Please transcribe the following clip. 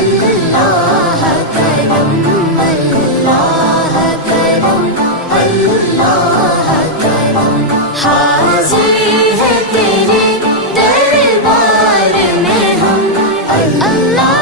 اللہ کرم اللہ کرم اللہ کرم، حاضر ہے تیرے دربار میں ہم، اللہ